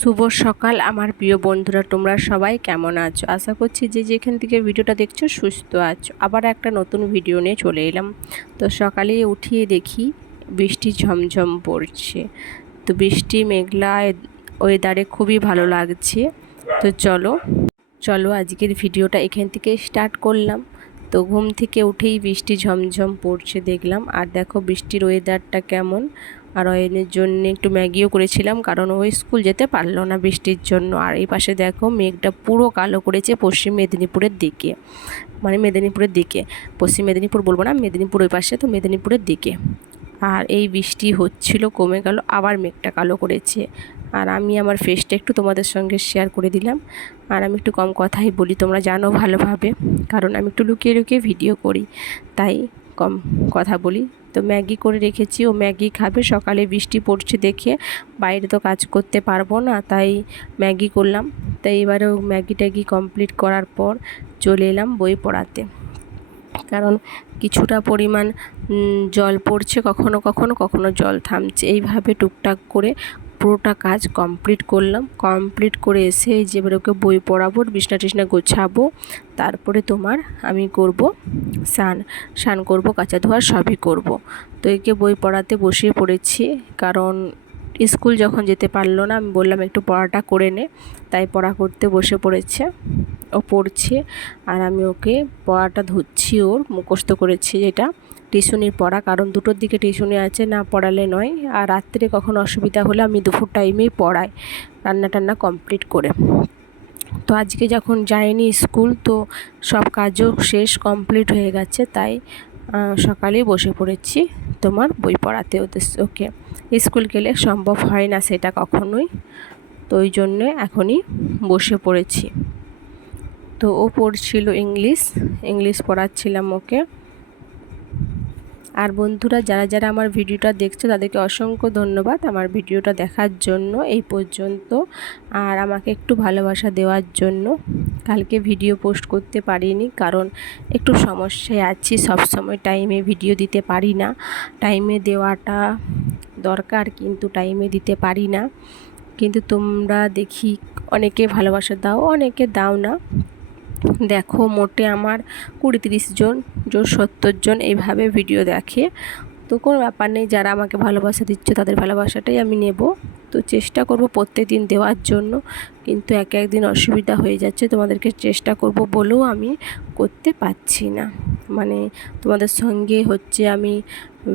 শুভ সকাল আমার প্রিয় বন্ধুরা, তোমরা সবাই কেমন আছো? আশা করছি যে যেখান থেকে ভিডিওটা দেখছ সুস্থ আছো। আবার একটা নতুন ভিডিও নিয়ে চলে এলাম। তো সকালে উঠিয়ে দেখি বৃষ্টি ঝমঝম পড়ছে। তো বৃষ্টি মেঘলা ওয়েদারে খুবই ভালো লাগছে। তো চলো চলো আজকের ভিডিওটা এখান থেকে স্টার্ট করলাম। তো ঘুম থেকে উঠেই বৃষ্টি ঝমঝম পড়ছে দেখলাম। আর দেখো বৃষ্টির ওয়েদারটা কেমন। আর অয়নের জন্য একটু ম্যাগিও করেছিলাম, কারণ ওই স্কুল যেতে পারল না বৃষ্টির জন্য। আর এই পাশে দেখো মেঘটা পুরো কালো করেছে পশ্চিম মেদিনীপুরের দিকে। মানে মেদিনীপুরের দিকে। পশ্চিম মেদিনীপুর বলব না, মেদিনীপুর ওই পাশে তো মেদিনীপুরের দিকে। আর এই বৃষ্টি হচ্ছিল, কমে গেল, আবার মেঘটা কালো করেছে। আর আমি আমার ফেসটা একটু তোমাদের সঙ্গে শেয়ার করে দিলাম। আর আমি একটু কম কথাই বলি, তোমরা জানো ভালোভাবে, কারণ আমি একটু লুকিয়ে লুকিয়ে ভিডিও করি। তাই কম কথা বলি। তো ম্যাগি করে রেখেছি ও ম্যাগি খাবে। সকালে বৃষ্টি পড়ছে দেখে বাইরে তো কাজ করতে পারব না, তাই ম্যাগি করলাম। তাই এবারেও ম্যাগি ট্যাগি কমপ্লিট করার পর চলে এলাম বই পড়াতে। কারণ কিছুটা পরিমাণ জল পড়ছে কখনো কখনো কখনো জল থামছে। এইভাবে টুকটাক করে পুরোটা কাজ কমপ্লিট করলাম। কমপ্লিট করে এসে যে এবার ওকে বই পড়াবো, বিছনা টিছনা গোছাবো, তারপরে তোমার আমি করব স্নান। স্নান করব, কাঁচা ধোয়া সবই করব। তো একে বই পড়াতে বসিয়ে পড়েছি, কারণ স্কুল যখন যেতে পারল না, আমি বললাম একটু পড়াটা করে নে। তাই পড়া করতে বসে পড়েছে, ও পড়ছে, আর আমি ওকে পড়াটা ধুচ্ছি ওর মুখস্থ করেছি যেটা। টিউশনির পড়া, কারণ দুটোর দিকে টিউশনি আছে, না পড়ালে নয়। আর রাত্রে কখন অসুবিধা হলে আমি দুপুর টাইমেই পড়াই রান্না টান্না কমপ্লিট করে। তো আজকে যখন যায়নি স্কুল, তো সব কাজও শেষ, কমপ্লিট হয়ে গেছে, তাই সকালেই বসে পড়েছি তোমার বই পড়াতে ওদের ওকে, স্কুল গেলে সম্ভব হয় না সেটা কখনোই, তো ওই জন্যে এখনই বসে পড়েছি। তো ও পড়ছিল ইংলিশ ইংলিশ পড়াচ্ছিলাম ওকে। আর বন্ধুরা, যারা যারা আমার ভিডিওটা দেখছ, তাদেরকে অসংখ্য ধন্যবাদ আমার ভিডিওটা দেখার জন্য এই পর্যন্ত আর আমাকে একটু ভালোবাসা দেওয়ার জন্য। কালকে ভিডিও পোস্ট করতে পারিনি কারণ একটু সমস্যায় আছি সবসময় টাইমে ভিডিও দিতে পারি না। টাইমে দেওয়াটা দরকার কিন্তু টাইমে দিতে পারি না। কিন্তু তোমরা দেখি অনেকে ভালোবাসা দাও, অনেকে দাও না। দেখো মোটে আমার কুড়ি তিরিশ জন, জোর সত্তর জন এইভাবে ভিডিও দেখে। তো কোনো ব্যাপার নেই, যারা আমাকে ভালোবাসা দিচ্ছে তাদের ভালোবাসাটাই আমি নেব। তো চেষ্টা করব প্রত্যেক দিন দেওয়ার জন্য, কিন্তু এক একদিন অসুবিধা হয়ে যাচ্ছে, তোমাদেরকে চেষ্টা করব বলেও আমি করতে পারছি না। মানে তোমাদের সঙ্গে হচ্ছে আমি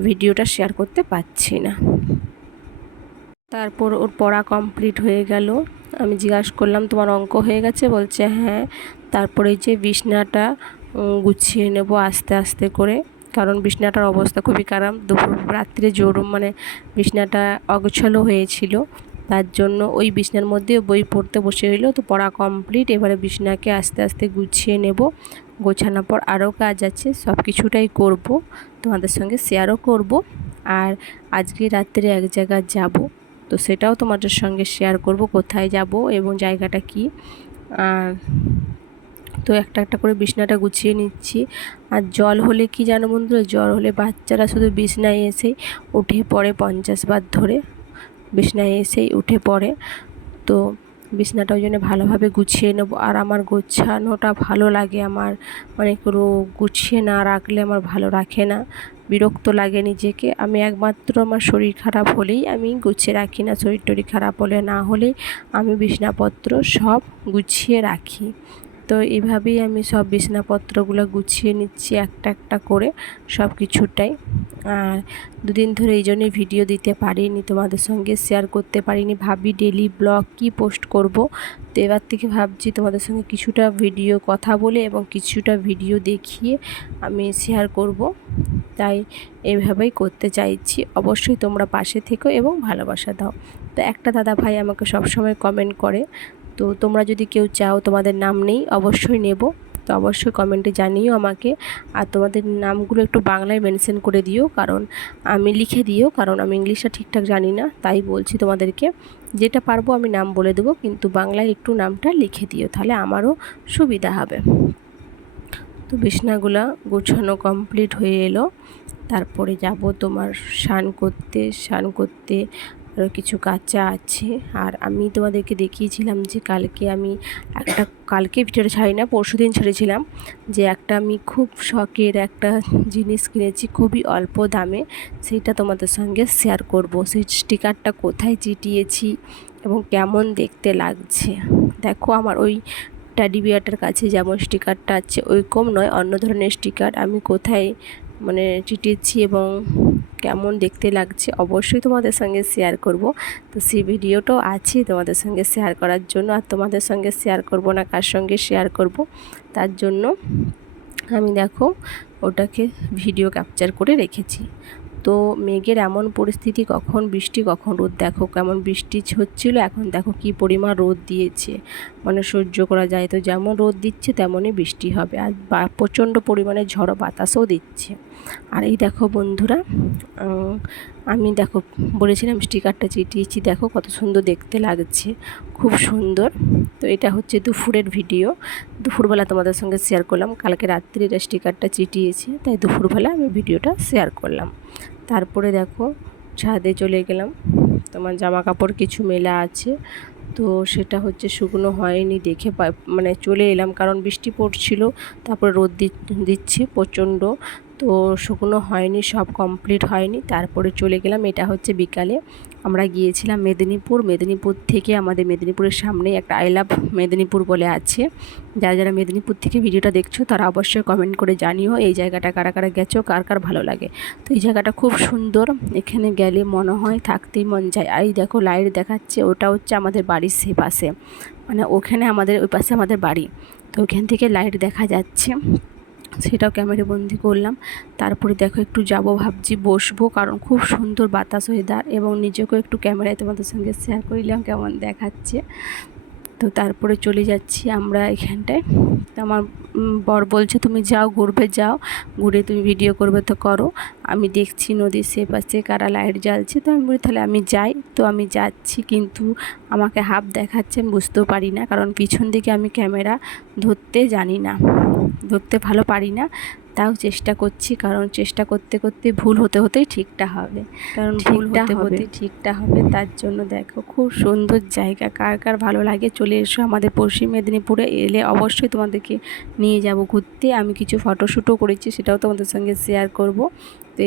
ভিডিওটা শেয়ার করতে পারছি না। তারপর ওর পড়া কমপ্লিট হয়ে গেল। আমি জিজ্ঞাসা করলাম, তোমার অঙ্ক হয়ে গেছে? বলছে হ্যাঁ। তারপরে যে বিছনাটা গুছিয়ে নেব আস্তে আস্তে করে। কারণ বিছনাটার অবস্থা খুবই খারাপ। দুপুর রাত্রে জোর মানে বিছনাটা অগোছালো হয়েছিল। তার জন্য ওই বিছনার মধ্যে বই পড়তে বসে হইল তো পড়া কমপ্লিট, এবারে বিছনাকে আস্তে আস্তে গুছিয়ে নেব। গোছানোর পর আরও কাজ আছে, সব কিছুটাই করব। তোমাদের সঙ্গে শেয়ারও করব। আর আজকে রাত্রে এক জায়গায় যাব। তো সেটাও তোমাদের সঙ্গে শেয়ার করব কোথায় যাব এবং জায়গাটা কি। আর তো একটা একটা করে বিছনাটা গুছিয়ে নিচ্ছি। আর জল হলে কি জানো বন্ধুরা? জল হলে বাচ্চারা শুধু বিছনায় এসেই উঠে পড়ে পঞ্চাশ বার ধরে। বিছনায় এসেই উঠে পড়ে। তো বিছনাটা ওই জন্য ভালোভাবে গুছিয়ে নেব। আর আমার গোছানোটা ভালো লাগে আমার। মানে কোনো গুছিয়ে না রাখলে আমার ভালো রাখে না। বিরক্ত লাগে নিজেকে। আমি একমাত্র আমার শরীর খারাপ হলেই আমি গুছিয়ে রাখি না, শরীর টরীর খারাপ হলে না হলে আমি বিছনাপত্র সব গুছিয়ে রাখি। তো এইভাবেই আমি সব বিছনাপত্রগুলো গুছিয়ে নিচ্ছি একটা একটা করে, সব কিছুটাই। আর দুদিন ধরে এই জন্যই ভিডিও দিতে পারিনি, তোমাদের সঙ্গে শেয়ার করতে পারিনি। ভাবি ডেলি ব্লগ কি পোস্ট করব? তো এবার থেকে ভাবছি তোমাদের সঙ্গে কিছুটা ভিডিও কথা বলে এবং কিছুটা ভিডিও দেখিয়ে আমি শেয়ার করব। তাই এইভাবেই করতে চাইছি। অবশ্যই তোমরা পাশে থেকো এবং ভালোবাসা দাও। তো একটা দাদা ভাই আমাকে সবসময় কমেন্ট করে তো তোমরা যদি কেউ চাও তোমাদের নাম নেই, অবশ্যই নেব। তো অবশ্যই কমেন্টে জানিও আমাকে। আর তোমাদের নামগুলো একটু বাংলায় মেনশন করে দিও, কারণ আমি লিখে দিও, কারণ আমি ইংলিশটা ঠিকঠাক জানি না, তাই বলছি তোমাদেরকে। যেটা পারব আমি নাম বলে দেবো, কিন্তু বাংলায় একটু নামটা লিখে দিও, তাহলে আমারও সুবিধা হবে। তো বিছনাগুলো গোছানো কমপ্লিট হয়ে এলো। তারপরে যাব তোমার স্নান করতে স্নান করতে আরও কিছু কাঁচা আছে। আর আমি তোমাদেরকে দেখিয়েছিলাম যে কালকে আমি একটা, কালকে ভিডিওটা ছাড়ি না, পরশু দিন ছেড়েছিলাম যে একটা আমি খুব শখের একটা জিনিস কিনেছি খুবই অল্প দামে। সেইটা তোমাদের সঙ্গে শেয়ার করব। সেই স্টিকারটা কোথায় চিটিয়েছি এবং কেমন দেখতে লাগছে। দেখো আমার ওই ট্যাডি বিয়ারটার কাছে যেমন স্টিকারটা আছে, ওইরকম নয়, অন্য ধরনের স্টিকার। আমি কোথায় মানে চিটিয়েছি এবং কেমন দেখতে লাগছে অবশ্যই তোমাদের সঙ্গে শেয়ার করব। তো সেই ভিডিওটাও আছে তোমাদের সঙ্গে শেয়ার করার জন্য। আর তোমাদের সঙ্গে শেয়ার করব না কার সঙ্গে শেয়ার করব, তার জন্য আমি দেখো ওটাকে ভিডিও ক্যাপচার করে রেখেছি। তো মেঘের এমন পরিস্থিতি কখন, বৃষ্টি কখন, রোদ দেখো কেমন বৃষ্টি হচ্ছিল, এখন দেখো কি পরিমাণ রোদ দিয়েছে। মানে সহ্য করা যায় তো, যেমন রোদ দিচ্ছে তেমনই বৃষ্টি হবে। আর প্রচণ্ড পরিমাণে ঝড়ো বাতাসও দিচ্ছে। আর এই দেখো বন্ধুরা আমি দেখো বলেছিলাম স্টিকারটা চিটিয়েছি, দেখো কত সুন্দর দেখতে লাগছে, খুব সুন্দর। তো এটা হচ্ছে দুপুরের ভিডিও। দুপুরবেলা তোমাদের সঙ্গে শেয়ার করলাম, কালকে রাত্রি এটা স্টিকারটা চিটিয়েছি, তাই দুপুরবেলা আমি ভিডিওটা শেয়ার করলাম। তারপরে দেখো ছাদে চলে গেলাম। তোমার জামা কাপড় কিছু মেলা আছে। তো সেটা হচ্ছে শুকনো হয়নি দেখে মানে চলে এলাম কারণ বৃষ্টি পড়ছিল, তারপরে রোদ দিচ্ছে প্রচণ্ড। তো শুকনো হয়নি, সব কমপ্লিট হয়নি। তারপরে চলে গেলাম, এটা হচ্ছে বিকালে। আমরা গিয়েছিলাম মেদিনীপুর। মেদিনীপুর থেকে আমাদের মেদিনীপুরের সামনে একটা আই লাভ মেদিনীপুর বলে আছে। যারা যারা মেদিনীপুর থেকে ভিডিওটা দেখছ, তারা অবশ্যই কমেন্ট করে জানিও এই জায়গাটা কারা কারা গেছো, কার কার ভালো লাগে। তো এই জায়গাটা খুব সুন্দর। এখানে গেলে মনে হয় থাকতেই মন যায়। আর দেখো লাইট দেখাচ্ছে, ওটা হচ্ছে আমাদের বাড়ির সে পাশে। মানে ওখানে আমাদের, ওই পাশে আমাদের বাড়ি। তো ওখান থেকে লাইট দেখা যাচ্ছে। সেটাও ক্যামেরা বন্দি করলাম। তারপরে দেখো একটু যাব, ভাবছি বসবো, কারণ খুব সুন্দর বাতাস ওয়েদার এবং নিজেকেও একটু ক্যামেরায় তোমাদের সঙ্গে শেয়ার করিলাম কেমন দেখাচ্ছে। তো তারপরে চলে যাচ্ছি আমরা এখানটায়। তো আমার বর বলছে, তুমি যাও, ঘুরবে, যাও, ঘুরে তুমি ভিডিও করবে তো করো। আমি দেখছি নদীর সে পাশে কারা লাইট জ্বালছে, তো আমি বলি, তাহলে আমি যাই। তো আমি যাচ্ছি, কিন্তু আমাকে হাফ দেখাচ্ছে, আমি বুঝতেও পারি না, কারণ পিছন দিকে আমি ক্যামেরা ধরতে জানি না। ধরতে ভালো পারি না তাও চেষ্টা করছি কারণ চেষ্টা করতে করতে ভুল হতে হতেই ঠিকটা হবে। কারণ ভুল হতে হতে ঠিকটা হবে তার জন্য দেখো খুব সুন্দর জায়গা কার কার ভালো লাগে চলে এসো আমাদের পশ্চিম মেদিনীপুরে এলে অবশ্যই তোমাদেরকে নিয়ে যাব ঘুরতে। আমি কিছু ফটোশ্যুটও করেছি সেটাও তোমাদের সঙ্গে শেয়ার করব।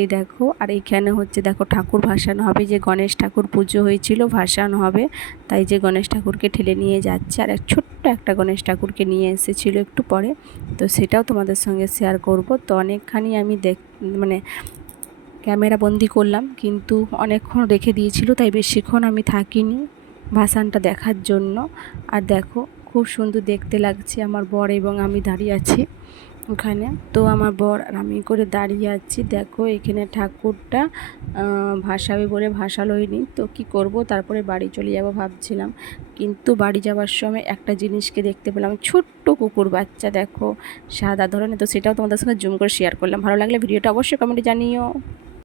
এই দেখো, আর এইখানে হচ্ছে দেখো ঠাকুর ভাসানো হবে, যে গণেশ ঠাকুর পুজো হয়েছিল ভাসানো হবে, তাই যে গণেশ ঠাকুরকে ঠেলে নিয়ে যাচ্ছে, আর এক ছোট্ট একটা গণেশ ঠাকুরকে নিয়ে এসেছিল একটু পরে, তো সেটাও তোমাদের সঙ্গে শেয়ার করব। তো অনেকখানি আমি দেখ মানে ক্যামেরা বন্দি করলাম, কিন্তু অনেকক্ষণ রেখে দিয়েছিল, তাই বেশিক্ষণ আমি থাকিনি ভাসানটা দেখার জন্য। আর দেখো, খুব সুন্দর দেখতে লাগছে আমার বর এবং আমি দাঁড়িয়ে আছি। ওখানে। তো আমার বর আর আমি করে দাঁড়িয়ে আছি। দেখো এখানে ঠাকুরটা ভাসাবে বলে ভাসালোইনি তো কি করব? তারপরে বাড়ি চলে যাব ভাবছিলাম। কিন্তু বাড়ি যাওয়ার সময় একটা জিনিসকে দেখতে পেলাম। ছোট্ট কুকুর বাচ্চা, দেখো। সাদা ধরনের। তো সেটাও তোমাদের সঙ্গে জুম করে শেয়ার করলাম। ভালো লাগলে ভিডিওটা অবশ্যই কমেন্টে জানিও।